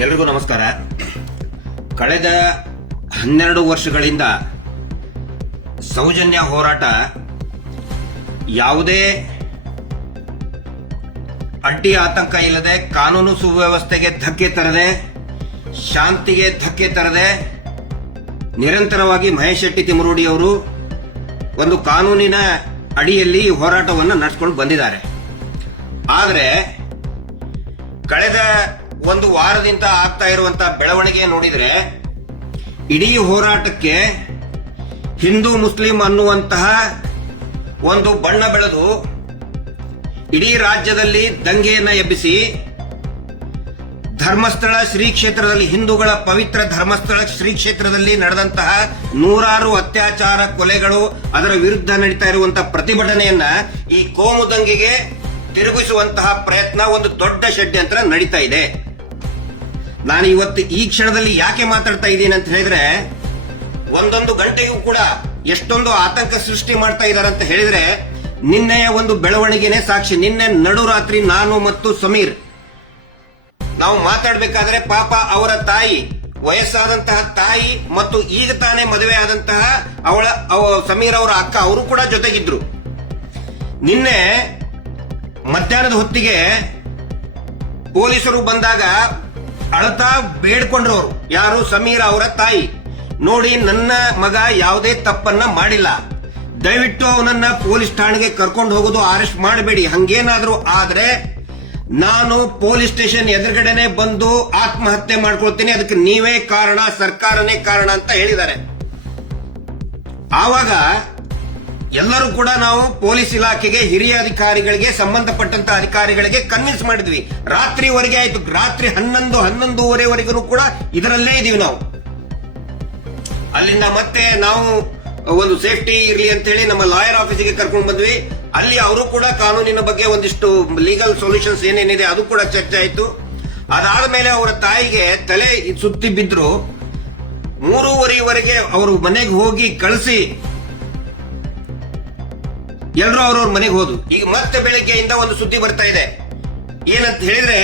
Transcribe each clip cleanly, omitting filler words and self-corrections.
ಎಲ್ರಿಗೂ ನಮಸ್ಕಾರ. ಕಳೆದ 12 ವರ್ಷಗಳಿಂದ ಸೌಜನ್ಯ ಹೋರಾಟ ಯಾವುದೇ ಅಡ್ಡಿ ಆತಂಕ ಇಲ್ಲದೆ, ಕಾನೂನು ಸುವ್ಯವಸ್ಥೆಗೆ ಧಕ್ಕೆ ತರದೆ, ಶಾಂತಿಗೆ ಧಕ್ಕೆ ತರದೆ ನಿರಂತರವಾಗಿ ಮಹೇಶ್ ಶೆಟ್ಟಿ ತಿಮರೋಡಿ ಅವರು ಒಂದು ಕಾನೂನಿನ ಅಡಿಯಲ್ಲಿ ಹೋರಾಟವನ್ನು ನಡೆಸಿಕೊಂಡು ಬಂದಿದ್ದಾರೆ. ಆದರೆ ಕಳೆದ ಒಂದು ವಾರದಿಂದ ಆಗ್ತಾ ಇರುವಂತಹ ಬೆಳವಣಿಗೆ ನೋಡಿದ್ರೆ ಇಡೀ ಹೋರಾಟಕ್ಕೆ ಹಿಂದೂ ಮುಸ್ಲಿಂ ಅನ್ನುವಂತಹ ಒಂದು ಬಣ್ಣ ಬೆಳೆದು ಇಡೀ ರಾಜ್ಯದಲ್ಲಿ ದಂಗೆಯನ್ನ ಎಬ್ಬಿಸಿ, ಧರ್ಮಸ್ಥಳ ಶ್ರೀ ಕ್ಷೇತ್ರದಲ್ಲಿ, ಹಿಂದೂಗಳ ಪವಿತ್ರ ಧರ್ಮಸ್ಥಳ ಶ್ರೀ ಕ್ಷೇತ್ರದಲ್ಲಿ ನಡೆದಂತಹ ನೂರಾರು ಅತ್ಯಾಚಾರ, ಕೊಲೆಗಳು, ಅದರ ವಿರುದ್ಧ ನಡೀತಾ ಇರುವಂತಹ ಪ್ರತಿಭಟನೆಯನ್ನ ಈ ಕೋಮು ದಂಗೆಗೆ ತಿರುಗಿಸುವಂತಹ ಪ್ರಯತ್ನ ಒಂದು ದೊಡ್ಡ ಷಡ್ಯಂತ್ರ ನಡೀತಾ ಇದೆ. ನಾನು ಇವತ್ತು ಈ ಕ್ಷಣದಲ್ಲಿ ಯಾಕೆ ಮಾತಾಡ್ತಾ ಇದ್ದೀನಿ ಅಂತ ಹೇಳಿದ್ರೆ, ಒಂದೊಂದು ಗಂಟೆಗೂ ಕೂಡ ಎಷ್ಟೊಂದು ಆತಂಕ ಸೃಷ್ಟಿ ಮಾಡ್ತಾ ಇದ್ದಾರೆ ಅಂತ ಹೇಳಿದ್ರೆ ನಿನ್ನೆಯ ಒಂದು ಬೆಳವಣಿಗೆನೆ ಸಾಕ್ಷಿ. ನಿನ್ನೆ ನಡುರಾತ್ರಿ ನಾನು ಮತ್ತು ಸಮೀರ್ ನಾವು ಮಾತಾಡ್ಬೇಕಾದ್ರೆ ಪಾಪ ಅವರ ತಾಯಿ, ವಯಸ್ಸಾದಂತಹ ತಾಯಿ ಮತ್ತು ಈಗ ತಾನೇ ಮದುವೆ ಆದಂತಹ ಸಮೀರ್ ಅವರ ಅಕ್ಕ, ಅವರು ಕೂಡ ಜೊತೆಗಿದ್ರು. ನಿನ್ನೆ ಮಧ್ಯಾಹ್ನದ ಹೊತ್ತಿಗೆ ಪೊಲೀಸರು ಬಂದಾಗ ಅಳತಾ ಬೇಡ್ಕೊಂಡ್ರು ಅವರು. ಯಾರು? ಸಮೀರ್ ಅವರ ತಾಯಿ. ನೋಡಿ, ನನ್ನ ಮಗ ಯಾವುದೇ ತಪ್ಪನ್ನ ಮಾಡಿಲ್ಲ, ದಯವಿಟ್ಟು ಅವನನ್ನ ಪೊಲೀಸ್ ಠಾಣೆಗೆ ಕರ್ಕೊಂಡು ಹೋಗೋದು, ಅರೆಸ್ಟ್ ಮಾಡಬೇಡಿ. ಹಂಗೇನಾದ್ರೂ ಆದ್ರೆ ನಾನು ಪೊಲೀಸ್ ಸ್ಟೇಷನ್ ಎದುರುಗಡೆನೆ ಬಂದು ಆತ್ಮಹತ್ಯೆ ಮಾಡ್ಕೊಳ್ತೀನಿ, ಅದಕ್ಕೆ ನೀವೇ ಕಾರಣ, ಸರ್ಕಾರನೇ ಕಾರಣ ಅಂತ ಹೇಳಿದ್ದಾರೆ. ಆವಾಗ ಎಲ್ಲರೂ ಕೂಡ ನಾವು ಪೊಲೀಸ್ ಇಲಾಖೆಗೆ, ಹಿರಿಯ ಅಧಿಕಾರಿಗಳಿಗೆ, ಸಂಬಂಧಪಟ್ಟಂತ ಅಧಿಕಾರಿಗಳಿಗೆ ಕನ್ವಿನ್ಸ್ ಮಾಡಿದ್ವಿ. ರಾತ್ರಿವರೆಗೆ ಆಯ್ತು, ರಾತ್ರಿ 11:30ವರೆಗೂ ಕೂಡ ಇದರಲ್ಲೇ ಇದೀವಿ ನಾವು. ಅಲ್ಲಿಂದ ಮತ್ತೆ ನಾವು ಒಂದು ಸೇಫ್ಟಿ ಇರ್ಲಿ ಅಂತ ಹೇಳಿ ನಮ್ಮ ಲಾಯರ್ ಆಫೀಸಿಗೆ ಕರ್ಕೊಂಡು ಬಂದ್ವಿ. ಅಲ್ಲಿ ಅವರು ಕೂಡ ಕಾನೂನಿನ ಬಗ್ಗೆ ಒಂದಿಷ್ಟು ಲೀಗಲ್ ಸೊಲ್ಯೂಷನ್ಸ್ ಏನೇನಿದೆ ಅದು ಕೂಡ ಚರ್ಚೆ ಆಯ್ತು. ಅದಾದ ಮೇಲೆ ಅವರ ತಾಯಿಗೆ ತಲೆ ಸುತ್ತಿ ಬಿದ್ರು. 3:30ವರೆಗೆ ಅವರು ಮನೆಗೆ ಹೋಗಿ ಕಳಿಸಿ ಎಲ್ಲರೂ ಅವ್ರವ್ರ ಮನೆಗೆ ಹೋದ್ರು. ಈಗ ಮತ್ತೆ ಬೆಳಗ್ಗೆಯಿಂದ ಒಂದು ಸುದ್ದಿ ಬರ್ತಾ ಇದೆ. ಏನಂತ ಹೇಳಿದ್ರೆ,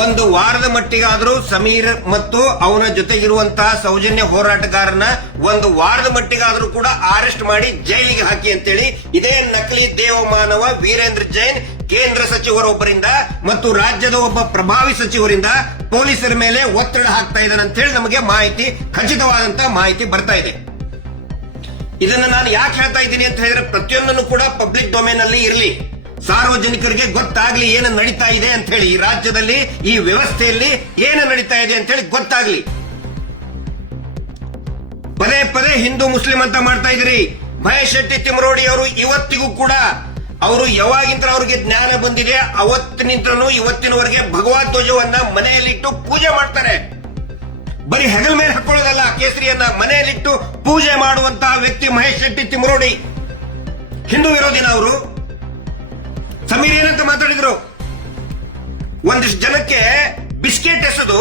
ಒಂದು ವಾರದ ಮಟ್ಟಿಗಾದ್ರೂ ಸಮೀರ್ ಮತ್ತು ಅವನ ಜೊತೆಗಿರುವಂತಹ ಸೌಜನ್ಯ ಹೋರಾಟಗಾರನ ಒಂದು ವಾರದ ಮಟ್ಟಿಗಾದ್ರೂ ಕೂಡ ಅರೆಸ್ಟ್ ಮಾಡಿ ಜೈಲಿಗೆ ಹಾಕಿ ಅಂತೇಳಿ ಇದೇ ನಕಲಿ ದೇವಮಾನವ ವೀರೇಂದ್ರ ಜೈನ್ ಕೇಂದ್ರ ಸಚಿವರೊಬ್ಬರಿಂದ ಮತ್ತು ರಾಜ್ಯದ ಒಬ್ಬ ಪ್ರಭಾವಿ ಸಚಿವರಿಂದ ಪೊಲೀಸರ ಮೇಲೆ ಒತ್ತಡ ಹಾಕ್ತಾ ಇದ್ದಾನೆ ಅಂತ ಹೇಳಿ ನಮಗೆ ಮಾಹಿತಿ, ಖಚಿತವಾದಂತಹ ಮಾಹಿತಿ ಬರ್ತಾ ಇದೆ. ಇದನ್ನ ನಾನು ಯಾಕೆ ಹೇಳ್ತಾ ಇದ್ದೀನಿ ಅಂತ ಹೇಳಿದ್ರೆ, ಪ್ರತಿಯೊಂದನ್ನು ಕೂಡ ಪಬ್ಲಿಕ್ ಡೊಮೇನ್ ಅಲ್ಲಿ ಇರಲಿ, ಸಾರ್ವಜನಿಕರಿಗೆ ಗೊತ್ತಾಗ್ಲಿ ಏನು ನಡೀತಾ ಇದೆ ಅಂತ ಹೇಳಿ, ಈ ರಾಜ್ಯದಲ್ಲಿ, ಈ ವ್ಯವಸ್ಥೆಯಲ್ಲಿ ಏನು ನಡೀತಾ ಇದೆ ಅಂತ ಹೇಳಿ ಗೊತ್ತಾಗ್ಲಿ. ಪದೇ ಪದೇ ಹಿಂದೂ ಮುಸ್ಲಿಂ ಅಂತ ಮಾಡ್ತಾ ಇದ್ರಿ. ಮಹೇಶ್ ಶೆಟ್ಟಿ ತಿಮರೋಡಿ ಅವರು ಇವತ್ತಿಗೂ ಕೂಡ, ಅವರು ಯಾವಾಗಿಂತ ಅವ್ರಿಗೆ ಜ್ಞಾನ ಬಂದಿದೆ ಅವತ್ತಿನಿಂತನೂ ಇವತ್ತಿನವರೆಗೆ ಭಗವದ್ ಧ್ವಜವನ್ನ ಮನೆಯಲ್ಲಿಟ್ಟು ಪೂಜೆ ಮಾಡ್ತಾರೆ. ಬರೀ ಹೆಗಲ ಮೇಲೆ ಹಾಕೊಳ್ಳೋದಲ್ಲ, ಕೇಸರಿಯನ್ನ ಮನೆಯಲ್ಲಿಟ್ಟು ಪೂಜೆ ಮಾಡುವಂತಹ ವ್ಯಕ್ತಿ ಮಹೇಶ್ ಶೆಟ್ಟಿ ತಿಮರೋಡಿ. ಹಿಂದೂ ವಿರೋಧಿನ ಅವರು. ಸಮೀರ್ ಏನಂತ ಮಾತಾಡಿದ್ರು, ಒಂದಿಷ್ಟು ಜನಕ್ಕೆ ಬಿಸ್ಕೆಟ್ ಎಸೆದು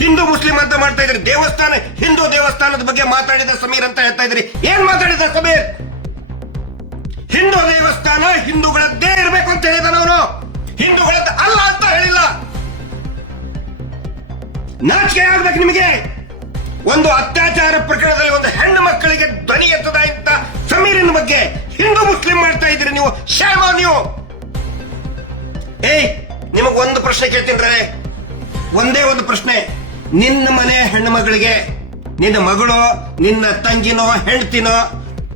ಹಿಂದೂ ಮುಸ್ಲಿಂ ಅಂತ ಮಾಡ್ತಾ ಇದ್ರಿ. ದೇವಸ್ಥಾನ, ಹಿಂದೂ ದೇವಸ್ಥಾನದ ಬಗ್ಗೆ ಮಾತಾಡಿದ ಸಮೀರ್ ಅಂತ ಹೇಳ್ತಾ ಇದ್ರಿ. ಏನ್ ಮಾತಾಡಿದ ಸಮೀರ್? ಹಿಂದೂ ದೇವಸ್ಥಾನ ಹಿಂದೂಗಳದ್ದೇ ಇರಬೇಕು ಅಂತ ಹೇಳಿದಾನ ಅವನು, ಹಿಂದೂಗಳದ್ದು ಅಲ್ಲ ಅಂತ ಹೇಳಿಲ್ಲ. ನಾಚಿಕೆ ಆಗ್ಬೇಕು ನಿಮಗೆ. ಒಂದು ಅತ್ಯಾಚಾರ ಪ್ರಕರಣದಲ್ಲಿ ಒಂದು ಹೆಣ್ಣು ಮಕ್ಕಳಿಗೆ ಧ್ವನಿ ಎತ್ತದ ಇಂತ ಸಮೀರಿನ ಬಗ್ಗೆ ಹಿಂದೂ ಮುಸ್ಲಿಂ ಮಾಡ್ತಾ ಇದ್ರಿ ನೀವು. Shame on you. ನಿಮಗ್ ಒಂದು ಪ್ರಶ್ನೆ ಕೇಳ್ತೀನಿ, ಒಂದೇ ಒಂದು ಪ್ರಶ್ನೆ. ನಿನ್ನ ಮನೆ ಹೆಣ್ಣು ಮಗಳಿಗೆ, ನಿನ್ನ ಮಗಳು, ನಿನ್ನ ತಂಗಿನೋ, ಹೆಂಡತಿನೋ,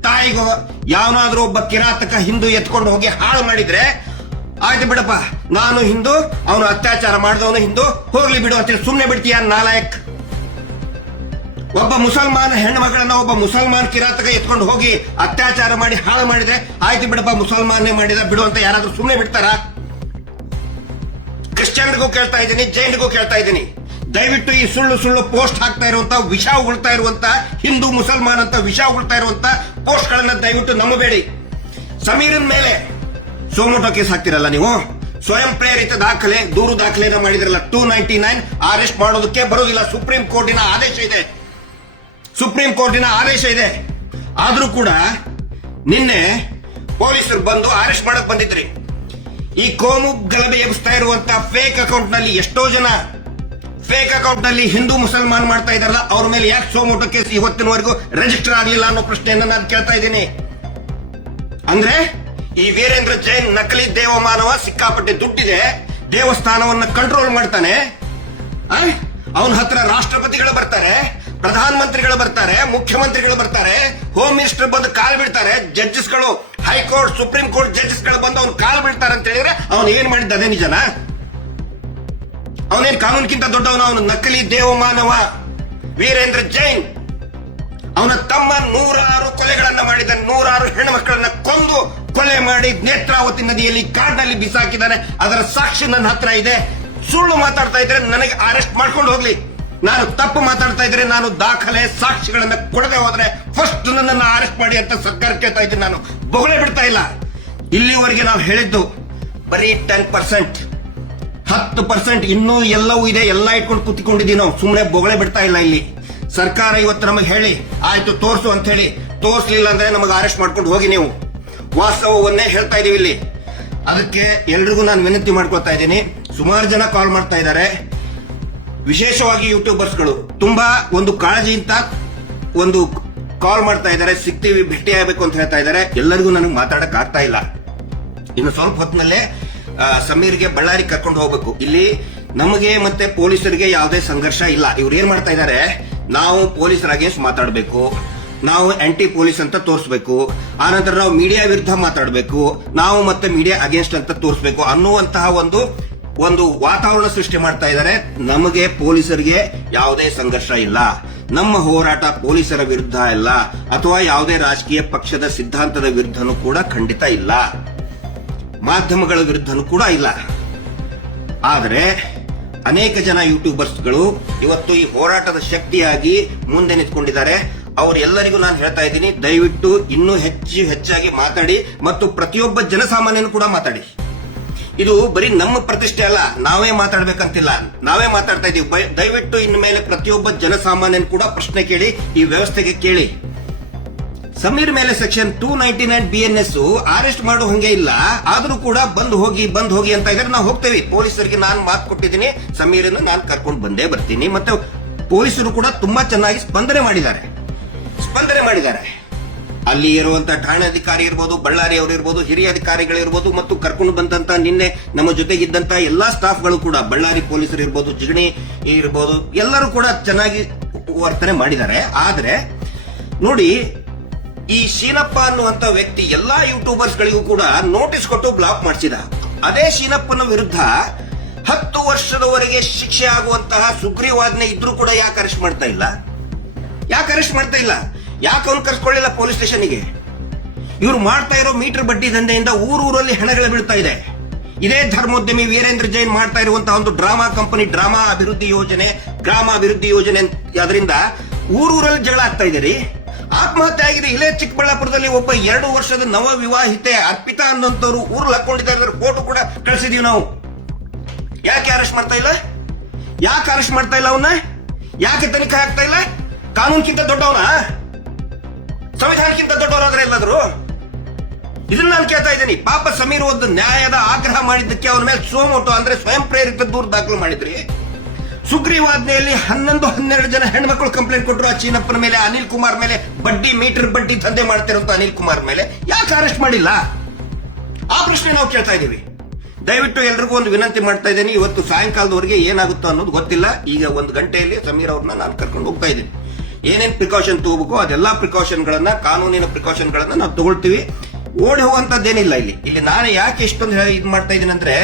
ತಾಯಿಗೋ ಯಾವನಾದ್ರೂ ಒಬ್ಬ ಕಿರಾತಕ ಹಿಂದೂ ಎತ್ಕೊಂಡು ಹೋಗಿ ಹಾಳು ಮಾಡಿದ್ರೆ, ಆಯ್ತು ಬಿಡಪ್ಪ, ನಾನು ಹಿಂದೂ, ಅವನು ಅತ್ಯಾಚಾರ ಮಾಡಿದವನು ಹಿಂದೂ, ಹೋಗ್ಲಿ ಬಿಡು ಅಂತೇಳಿ ಸುಮ್ನೆ ಬಿಡ್ತೀಯ? ನಾಲಾಯಕ್. ಒಬ್ಬ ಮುಸಲ್ಮಾನ ಹೆಣ್ಣು ಮಗಳನ್ನ ಒಬ್ಬ ಮುಸಲ್ಮಾನ್ ಕಿರಾತಕ ಎತ್ಕೊಂಡು ಹೋಗಿ ಅತ್ಯಾಚಾರ ಮಾಡಿ ಹಾಳು ಮಾಡಿದ್ರೆ, ಆಯ್ತು ಬಿಡಪ್ಪ, ಮುಸಲ್ಮಾನೇ ಮಾಡಿದ ಬಿಡು ಅಂತ ಯಾರಾದ್ರೂ ಸುಮ್ನೆ ಬಿಡ್ತಾರ? ಕ್ರಿಶ್ಚಿಯನ್ಗೂ ಕೇಳ್ತಾ ಇದ್ದೀನಿ, ಜೈನ್ಗೂ ಕೇಳ್ತಾ ಇದ್ದೀನಿ, ದಯವಿಟ್ಟು ಈ ಸುಳ್ಳು ಸುಳ್ಳು ಪೋಸ್ಟ್ ಹಾಕ್ತಾ ಇರುವಂತ, ವಿಷ ಉಗುಳ್ತಾ ಇರುವಂತ, ಹಿಂದೂ ಮುಸಲ್ಮಾನ್ ಅಂತ ವಿಷ ಉಗುಳ್ತಾ ಇರುವಂತ ಪೋಸ್ಟ್ ಗಳನ್ನ ದಯವಿಟ್ಟು ನಂಬಬೇಡಿ. ಸಮೀರನ್ ಮೇಲೆ ಸೋಮೋಟೋ ಕೇಸ್ ಹಾಕ್ತಿರಲ್ಲ ನೀವು, ಸ್ವಯಂ ಪ್ರೇರಿತ ದಾಖಲೆ, ದೂರು ದಾಖಲೆನ ಮಾಡಿದ್ರಲ್ಲ, 299 ಅರೆಸ್ಟ್ ಮಾಡೋದಕ್ಕೆ ಬರೋದಿಲ್ಲ. ಸುಪ್ರೀಂ ಕೋರ್ಟಿನ ಆದೇಶ ಇದೆ, ಸುಪ್ರೀಂ ಕೋರ್ಟಿನ ಆದೇಶ ಇದೆ. ಆದ್ರೂ ಕೂಡ ನಿನ್ನೆ ಪೊಲೀಸರು ಬಂದು ಅರೆಸ್ಟ್ ಮಾಡಕ್ ಬಂದಿದ್ರಿ. ಈ ಕೋಮು ಗಲಭೆ ಎಬ್ಬಿಸ್ತಾ ಇರುವಂತಹ ಫೇಕ್ ಅಕೌಂಟ್ ನಲ್ಲಿ ಎಷ್ಟೋ ಜನ ಫೇಕ್ ಅಕೌಂಟ್ ನಲ್ಲಿ ಹಿಂದೂ ಮುಸಲ್ಮಾನ್ ಮಾಡ್ತಾ ಇದಾರಲ್ಲ ಅವ್ರ ಮೇಲೆ ಯಾಕೆ ಸೋಮೋಟೋ ಕೇಸ್ ಇವತ್ತಿನವರೆಗೂ ರಿಜಿಸ್ಟರ್ ಆಗಲಿಲ್ಲ ಅನ್ನೋ ಪ್ರಶ್ನೆಯನ್ನ ನಾನು ಕೇಳ್ತಾ ಇದ್ದೀನಿ. ಅಂದ್ರೆ ಈ ವೀರೇಂದ್ರ ಜೈನ್ ನಕಲಿ ದೇವಮಾನವ ಸಿಕ್ಕಾಪಟ್ಟೆ ದುಡ್ಡಿದೆ, ದೇವಸ್ಥಾನವನ್ನ ಕಂಟ್ರೋಲ್ ಮಾಡ್ತಾನೆ. ಅವನ ಹತ್ರ ರಾಷ್ಟ್ರಪತಿಗಳು ಬರ್ತಾರೆ, ಪ್ರಧಾನ ಮಂತ್ರಿಗಳು ಬರ್ತಾರೆ, ಮುಖ್ಯಮಂತ್ರಿಗಳು ಬರ್ತಾರೆ, ಹೋಮ್ ಮಿನಿಸ್ಟರ್ ಬಂದು ಕಾಲ್ ಬಿಡ್ತಾರೆ, ಜಡ್ಜಸ್ಗಳು ಹೈಕೋರ್ಟ್ ಸುಪ್ರೀಂ ಕೋರ್ಟ್ ಜಡ್ಜಸ್ಗಳು ಬಂದು ಅವ್ನು ಕಾಲ್ ಬಿಡ್ತಾರೆ ಅಂತ ಹೇಳಿದ್ರೆ ಅವನು ಏನ್ ಮಾಡಿದ್ದ ಅದೇ ನಿಜನ? ಅವನೇನ್ ಕಾನೂನಿಗಿಂತ ದೊಡ್ಡವನ? ಅವನು ನಕಲಿ ದೇವಮಾನವ ವೀರೇಂದ್ರ ಜೈನ್. ಅವನ ತಮ್ಮ 106 ಕೊಲೆಗಳನ್ನ ಮಾಡಿದ, 106 ಹೆಣ್ಣು ಮಕ್ಕಳನ್ನ ಕೊಂದು ಕೊಲೆ ಮಾಡಿ ನೇತ್ರಾವತಿ ನದಿಯಲ್ಲಿ ಕಾಡಿನಲ್ಲಿ ಬಿಸಾಕಿದ್ದಾನೆ. ಅದರ ಸಾಕ್ಷಿ ನನ್ನ ಹತ್ರ ಇದೆ. ಸುಳ್ಳು ಮಾತಾಡ್ತಾ ಇದ್ರೆ ನನಗೆ ಅರೆಸ್ಟ್ ಮಾಡ್ಕೊಂಡು ಹೋಗ್ಲಿ. ನಾನು ತಪ್ಪು ಮಾತಾಡ್ತಾ ಇದ್ರೆ, ನಾನು ದಾಖಲೆ ಸಾಕ್ಷಿಗಳನ್ನ ಕೊಡದೆ ಹೋದ್ರೆ ಫಸ್ಟ್ ನನ್ನನ್ನು ಅರೆಸ್ಟ್ ಮಾಡಿ ಅಂತ ಸರ್ಕಾರ ಕೇಳ್ತಾ ಇದ್ದೀನಿ. ನಾನು ಬೊಗಳೆ ಬಿಡ್ತಾ ಇಲ್ಲ. ಇಲ್ಲಿವರೆಗೆ ನಾವು ಹೇಳಿದ್ದು ಬರೀ 10%, 10% ಇನ್ನೂ ಎಲ್ಲವೂ ಇದೆ. ಎಲ್ಲ ಇಟ್ಕೊಂಡು ಕೂತ್ಕೊಂಡಿದ್ದೀವಿ ನಾವು, ಸುಮ್ಮನೆ ಬೊಗಳೆ ಬಿಡ್ತಾ ಇಲ್ಲ. ಇಲ್ಲಿ ಸರ್ಕಾರ ಇವತ್ತು ನಮಗೆ ಹೇಳಿ ಆಯ್ತು ತೋರ್ಸು ಅಂತ ಹೇಳಿ, ತೋರ್ಸ್ಲಿಲ್ಲ ಅಂದ್ರೆ ನಮಗೆ ಅರೆಸ್ಟ್ ಮಾಡ್ಕೊಂಡು ಹೋಗಿ. ನೀವು ವಾಸ್ತವವನ್ನೇ ಹೇಳ್ತಾ ಇದೀವಿ ಇಲ್ಲಿ. ಅದಕ್ಕೆ ಎಲ್ರಿಗೂ ನಾನು ವಿನಂತಿ ಮಾಡ್ಕೊಳ್ತಾ ಇದ್ದೀನಿ. ಸುಮಾರು ಜನ ಕಾಲ್ ಮಾಡ್ತಾ ಇದ್ದಾರೆ, ವಿಶೇಷವಾಗಿ ಯೂಟ್ಯೂಬರ್ಸ್ಗಳು ತುಂಬಾ ಒಂದು ಕಾಳಜಿಯಿಂದ ಒಂದು ಕಾಲ್ ಮಾಡ್ತಾ ಇದ್ದಾರೆ, ಸಿಗ್ತೀವಿ ಭೇಟಿ ಆಗಬೇಕು ಅಂತ ಹೇಳ್ತಾ ಇದ್ದಾರೆ. ಎಲ್ಲರಿಗೂ ನನಗೆ ಮಾತಾಡಕ್ ಆಗ್ತಾ ಇಲ್ಲ. ಇನ್ನು ಸ್ವಲ್ಪ ಹೊತ್ತಿನಲ್ಲೇ ಸಮೀರ್ಗೆ ಬಳ್ಳಾರಿ ಕರ್ಕೊಂಡು ಹೋಗ್ಬೇಕು. ಇಲ್ಲಿ ನಮಗೆ ಮತ್ತೆ ಪೊಲೀಸರಿಗೆ ಯಾವುದೇ ಸಂಘರ್ಷ ಇಲ್ಲ. ಇವ್ರು ಏನ್ ಮಾಡ್ತಾ ಇದ್ದಾರೆ, ನಾವು ಪೊಲೀಸರ ಅಗೇನ್ಸ್ಟ್ ಮಾತಾಡಬೇಕು, ನಾವು ಆಂಟಿ ಪೊಲೀಸ್ ಅಂತ ತೋರಿಸಬೇಕು, ಆನಂತರ ನಾವು ಮೀಡಿಯಾ ವಿರುದ್ಧ ಮಾತಾಡಬೇಕು, ನಾವು ಮತ್ತೆ ಮೀಡಿಯಾ ಅಗೇನ್ಸ್ಟ್ ಅಂತ ತೋರಿಸಬೇಕು ಅನ್ನುವಂತಹ ಒಂದು ವಾತಾವರಣ ಸೃಷ್ಟಿ ಮಾಡ್ತಾ ಇದ್ದಾರೆ. ನಮಗೆ ಪೊಲೀಸರಿಗೆ ಯಾವುದೇ ಸಂಘರ್ಷ ಇಲ್ಲ. ನಮ್ಮ ಹೋರಾಟ ಪೊಲೀಸರ ವಿರುದ್ಧ ಇಲ್ಲ, ಅಥವಾ ಯಾವುದೇ ರಾಜಕೀಯ ಪಕ್ಷದ ಸಿದ್ಧಾಂತದ ವಿರುದ್ಧನೂ ಕೂಡ ಖಂಡಿತ ಇಲ್ಲ, ಮಾಧ್ಯಮಗಳ ವಿರುದ್ಧನೂ ಕೂಡ ಇಲ್ಲ. ಆದರೆ ಅನೇಕ ಜನ ಯೂಟ್ಯೂಬರ್ಸ್ಗಳು ಇವತ್ತು ಈ ಹೋರಾಟದ ಶಕ್ತಿಯಾಗಿ ಮುಂದೆ ನಿಂತ್ಕೊಂಡಿದ್ದಾರೆ. ಅವರೆಲ್ಲರಿಗೂ ನಾನು ಹೇಳ್ತಾ ಇದ್ದೀನಿ, ದಯವಿಟ್ಟು ಇನ್ನೂ ಹೆಚ್ಚಾಗಿ ಮಾತಾಡಿ ಮತ್ತು ಪ್ರತಿಯೊಬ್ಬ ಜನಸಾಮಾನ್ಯನು ಕೂಡ ಮಾತಾಡಿ. ಇದು ಬರೀ ನಮ್ಮ ಪ್ರತಿಷ್ಠೆ ಅಲ್ಲ, ನಾವೇ ಮಾತಾಡ್ಬೇಕಂತಿಲ್ಲ, ನಾವೇ ಮಾತಾಡ್ತಾ ಇದೀವಿ. ದಯವಿಟ್ಟು ಇನ್ನು ಮೇಲೆ ಪ್ರತಿಯೊಬ್ಬ ಜನಸಾಮಾನ್ಯನು ಕೂಡ ಪ್ರಶ್ನೆ ಕೇಳಿ, ಈ ವ್ಯವಸ್ಥೆಗೆ ಕೇಳಿ. ಸಮೀರ್ ಮೇಲೆ ಸೆಕ್ಷನ್ 299 BNS ಅರೆಸ್ಟ್ ಮಾಡೋ ಹಂಗೆ ಇಲ್ಲ, ಆದ್ರೂ ಕೂಡ ಬಂದ್ ಹೋಗಿ ಅಂತ ಇದ್ರೆ ನಾವು ಹೋಗ್ತೇವೆ. ಪೊಲೀಸರಿಗೆ ನಾನು ಮಾತು ಕೊಟ್ಟಿದ್ದೀನಿ, ಸಮೀರನ್ನು ನಾನು ಕರ್ಕೊಂಡು ಬಂದೇ ಬರ್ತೀನಿ. ಮತ್ತೆ ಪೊಲೀಸರು ಕೂಡ ತುಂಬಾ ಚೆನ್ನಾಗಿ ಸ್ಪಂದನೆ ಮಾಡಿದ್ದಾರೆ. ಅಲ್ಲಿ ಇರುವಂತಹ ಠಾಣಾಧಿಕಾರಿ ಇರ್ಬೋದು, ಬಳ್ಳಾರಿ ಅವರು ಇರ್ಬೋದು, ಹಿರಿಯ ಅಧಿಕಾರಿಗಳಿರ್ಬೋದು, ಮತ್ತು ಕರ್ಕೊಂಡು ಬಂದಂತ ನಿನ್ನೆ ನಮ್ಮ ಜೊತೆಗಿದ್ದಂತ ಎಲ್ಲಾ ಸ್ಟಾಫ್ಗಳು ಕೂಡ, ಬಳ್ಳಾರಿ ಪೊಲೀಸರು ಇರ್ಬೋದು, ಜಿಗಣಿ ಇರ್ಬೋದು, ಎಲ್ಲರೂ ಕೂಡ ಚೆನ್ನಾಗಿ ವರ್ತನೆ ಮಾಡಿದ್ದಾರೆ. ಆದ್ರೆ ನೋಡಿ, ಈ ಶೀನಪ್ಪ ಅನ್ನುವಂತ ವ್ಯಕ್ತಿ ಎಲ್ಲಾ ಯೂಟ್ಯೂಬರ್ಸ್ ಗಳಿಗೂ ಕೂಡ ನೋಟಿಸ್ ಕೊಟ್ಟು ಬ್ಲಾಕ್ ಮಾಡಿಸಿದ. ಅದೇ ಶೀನಪ್ಪನ ವಿರುದ್ಧ 10 ವರ್ಷದವರೆಗೆ ಶಿಕ್ಷೆ ಆಗುವಂತಹ ಸುಗ್ರೀವಾಜ್ಞೆ ಇದ್ರೂ ಕೂಡ ಯಾಕೆ ಅರೆಸ್ಟ್ ಮಾಡ್ತಾ ಇಲ್ಲ? ಯಾಕೆ ಅವ್ನು ಕರ್ಸ್ಕೊಳ್ಳಿಲ್ಲ ಪೊಲೀಸ್ ಸ್ಟೇಷನ್ಗೆ? ಇವ್ರು ಮಾಡ್ತಾ ಇರೋ ಮೀಟರ್ ಬಡ್ಡಿ ದಂಧೆಯಿಂದ ಊರೂರಲ್ಲಿ ಹೆಣಗಳು ಬೀಳ್ತಾ ಇದೆ. ಇದೇ ಧರ್ಮೋದ್ಯಮಿ ವೀರೇಂದ್ರ ಜೈನ್ ಮಾಡ್ತಾ ಇರುವಂತಹ ಒಂದು ಡ್ರಾಮಾ ಕಂಪನಿ, ಗ್ರಾಮ ಅಭಿವೃದ್ಧಿ ಯೋಜನೆ, ಅದರಿಂದ ಊರೂರಲ್ಲಿ ಜಗಳ ಆಗ್ತಾ ಇದೆ ರೀ. ಆತ್ಮಹತ್ಯೆ ಆಗಿದೆ. ಇಲ್ಲೇ ಚಿಕ್ಕಬಳ್ಳಾಪುರದಲ್ಲಿ ಒಬ್ಬ 2 ವರ್ಷದ ನವ ವಿವಾಹಿತೆ ಅರ್ಪಿತಾ ಅನ್ನೋಂಥವ್ರು ಊರಲ್ಲಿ ಹಾಕೊಂಡಿದ್ದಾರೆ. ಫೋಟೋ ಕೂಡ ಕಳಿಸಿದೀವಿ ನಾವು. ಯಾಕೆ ಅರೆಸ್ಟ್ ಮಾಡ್ತಾ ಇಲ್ಲ ಅವನ್ನ? ಯಾಕೆ ತನಿಖೆ ಆಗ್ತಾ ಇಲ್ಲ? ಕಾನೂನ್ಗಿಂತ ದೊಡ್ಡವನ? ಸಂವಿಧಾನಕ್ಕಿಂತ ದೊಡ್ಡವರಾದ್ರೆ ಎಲ್ಲಾದ್ರು? ಇದನ್ನ ನಾನು ಕೇಳ್ತಾ ಇದ್ದೀನಿ. ಪಾಪ ಸಮೀರ್ ಒಂದು ನ್ಯಾಯದ ಆಗ್ರಹ ಮಾಡಿದ್ದಕ್ಕೆ ಅವನ ಮೇಲೆ ಸೋಮೋಟೋ ಅಂದ್ರೆ ಸ್ವಯಂ ಪ್ರೇರಿತ ದೂರು ದಾಖಲು ಮಾಡಿದ್ರಿ. ಸುಗ್ರೀವಾಜ್ಞೆಯಲ್ಲಿ 11-12 ಜನ ಹೆಣ್ಮಕ್ಳು ಕಂಪ್ಲೇಂಟ್ ಕೊಟ್ಟರು ಆ ಚೀನಪ್ಪನ ಮೇಲೆ, ಅನಿಲ್ ಕುಮಾರ್ ಮೇಲೆ, ಮೀಟರ್ ಬಡ್ಡಿ ದಂಧೆ ಮಾಡ್ತಿರೋಂತ ಅನಿಲ್ ಕುಮಾರ್ ಮೇಲೆ ಯಾಕೆ ಅರೆಸ್ಟ್ ಮಾಡಿಲ್ಲ? ಆ ಪ್ರಶ್ನೆ ನಾವು ಕೇಳ್ತಾ ಇದೀವಿ. ದಯವಿಟ್ಟು ಎಲ್ರಿಗೂ ಒಂದು ವಿನಂತಿ ಮಾಡ್ತಾ ಇದ್ದೀನಿ, ಇವತ್ತು ಸಾಯಂಕಾಲದವರೆಗೆ ಏನಾಗುತ್ತೋ ಅನ್ನೋದು ಗೊತ್ತಿಲ್ಲ. ಈಗ 1 ಗಂಟೆಯಲ್ಲಿ ಸಮೀರ್ ಅವ್ರನ್ನ ನಾನು ಕರ್ಕೊಂಡು ಹೋಗ್ತಾ ಇದ್ದೀನಿ. ಏನೇನ್ ಪ್ರಿಕಾಷನ್ ತಗೋಬೇಕು ಅದೆಲ್ಲಾ ಪ್ರಿಕಾಷನ್ಗಳನ್ನ, ಕಾನೂನಿನ ಪ್ರಿಕಾಷನ್ಗಳನ್ನ ನಾವು ತಗೊಳ್ತೀವಿ. ಓಡಿ ಹೋಗುವಂತದ್ದೇನಿಲ್ಲ ಇಲ್ಲಿ. ನಾನು ಯಾಕೆ ಇಷ್ಟೊಂದು ಇದು ಮಾಡ್ತಾ ಇದ್ದೀನಿ ಅಂದ್ರೆ,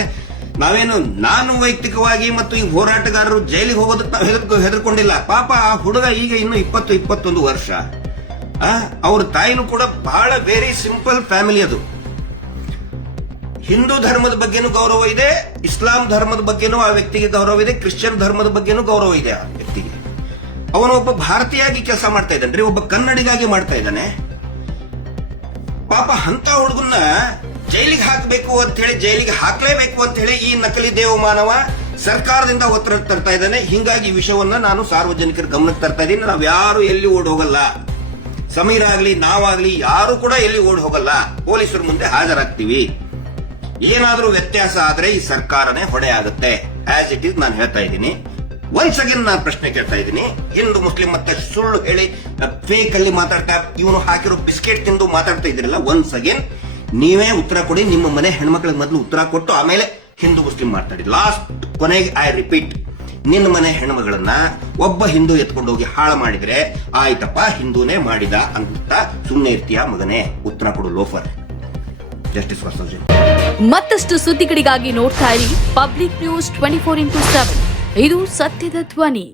ನಾನು ವೈಯಕ್ತಿಕವಾಗಿ ಮತ್ತು ಈ ಹೋರಾಟಗಾರರು ಜೈಲಿಗೆ ಹೋಗೋದಕ್ಕೆ ನಾವು ಹೆದರ್ಕೊಂಡಿಲ್ಲ. ಪಾಪ ಆ ಹುಡುಗ ಈಗ ಇನ್ನು 20-21 ವರ್ಷ. ಅವ್ರ ತಾಯಿನೂ ಕೂಡ ಬಹಳ ವೆರಿ ಸಿಂಪಲ್ ಫ್ಯಾಮಿಲಿ. ಅದು ಹಿಂದೂ ಧರ್ಮದ ಬಗ್ಗೆನೂ ಗೌರವ ಇದೆ, ಇಸ್ಲಾಂ ಧರ್ಮದ ಬಗ್ಗೆನೂ ಆ ವ್ಯಕ್ತಿಗೆ ಗೌರವ ಇದೆ, ಕ್ರಿಶ್ಚಿಯನ್ ಧರ್ಮದ ಬಗ್ಗೆನೂ ಗೌರವ ಇದೆ ಆ ವ್ಯಕ್ತಿಗೆ. ಅವನು ಒಬ್ಬ ಭಾರತೀಯಾಗಿ ಕೆಲಸ ಮಾಡ್ತಾ ಇದ್ದಾನೆ, ಒಬ್ಬ ಕನ್ನಡಿಗಾಗಿ ಮಾಡ್ತಾ ಇದ್ದಾನೆ. ಪಾಪ ಅಂತ ಹುಡುಗನ್ನ ಜೈಲಿಗೆ ಹಾಕಬೇಕು ಅಂತ ಹೇಳಿ, ಜೈಲಿಗೆ ಹಾಕ್ಲೇಬೇಕು ಅಂತ ಹೇಳಿ ಈ ನಕಲಿ ದೇವಮಾನವ ಸರ್ಕಾರದಿಂದ ಒತ್ತಡ ತರ್ತಾ ಇದ್ದಾನೆ. ಹಿಂಗಾಗಿ ಈ ವಿಷಯವನ್ನ ನಾನು ಸಾರ್ವಜನಿಕರ ಗಮನಕ್ಕೆ ತರ್ತಾ ಇದ್ದೀನಿ. ನಾವ್ ಯಾರು ಎಲ್ಲಿ ಓಡ್ ಹೋಗಲ್ಲ, ಸಮೀರ್ ಆಗ್ಲಿ ನಾವಾಗ್ಲಿ ಯಾರು ಕೂಡ ಎಲ್ಲಿ ಓಡ್ ಹೋಗಲ್ಲ. ಪೊಲೀಸರ ಮುಂದೆ ಹಾಜರಾಗ್ತೀವಿ. ಏನಾದ್ರೂ ವ್ಯತ್ಯಾಸ ಆದ್ರೆ ಈ ಸರ್ಕಾರನೇ ಹೊಣೆ ಆಗುತ್ತೆ. ಆಸ್ ಇಟ್ ಈಸ್ ನಾನು ಹೇಳ್ತಾ ಇದ್ದೀನಿ. ಒನ್ಸ್ ಅಗೇನ್ ನಾನು ಪ್ರಶ್ನೆ ಕೇಳ್ತಾ ಇದ್ದೀನಿ. ಹಿಂದೂ ಮುಸ್ಲಿಂ ಮತ್ತೆ ಸುಳ್ಳು ಹೇಳಿ ಫೇಕ್ ಅಲ್ಲಿ ಮಾತಾಡ್ತಾ ಇವನು ಹಾಕಿರೋ ಬಿಸ್ಕೆಟ್ ತಿಂದು ಮಾತಾಡ್ತಾ ಇದ್ರಲ್ಲ, ಒನ್ಸ್ ಅಗೇನ್ ನೀವೇ ಉತ್ತರ ಕೊಡಿ. ನಿಮ್ಮ ಮನೆ ಹೆಣ್ಮಕ್ಳಿಗೆ ಮೊದಲು ಉತ್ತರ ಕೊಟ್ಟು ಆಮೇಲೆ ಹಿಂದೂ ಮುಸ್ಲಿಂ ಮಾತಾಡಿ. ಲಾಸ್ಟ್ ಕೊನೆಗೆ ಐ ರಿಪೀಟ್, ನಿನ್ನ ಮನೆ ಹೆಣ್ಮಗಳನ್ನ ಒಬ್ಬ ಹಿಂದೂ ಎತ್ಕೊಂಡು ಹೋಗಿ ಹಾಳು ಮಾಡಿದ್ರೆ ಆಯ್ತಪ್ಪ ಹಿಂದೂನೇ ಮಾಡಿದ ಅಂತ ಸುಮ್ಮನೆ ಇರ್ತೀಯ ಮಗನೇ? ಉತ್ತರ ಕೊಡು ಲೋಫರ್. Justice for Soujanya. ಮತ್ತಷ್ಟು ಸುದ್ದಿಗಳಿಗಾಗಿ ನೋಡ್ತಾ ಇರಿ ಪಬ್ಲಿಕ್ ನ್ಯೂಸ್ 24x7. ಇದು ಸತ್ಯದ ಧ್ವನಿ.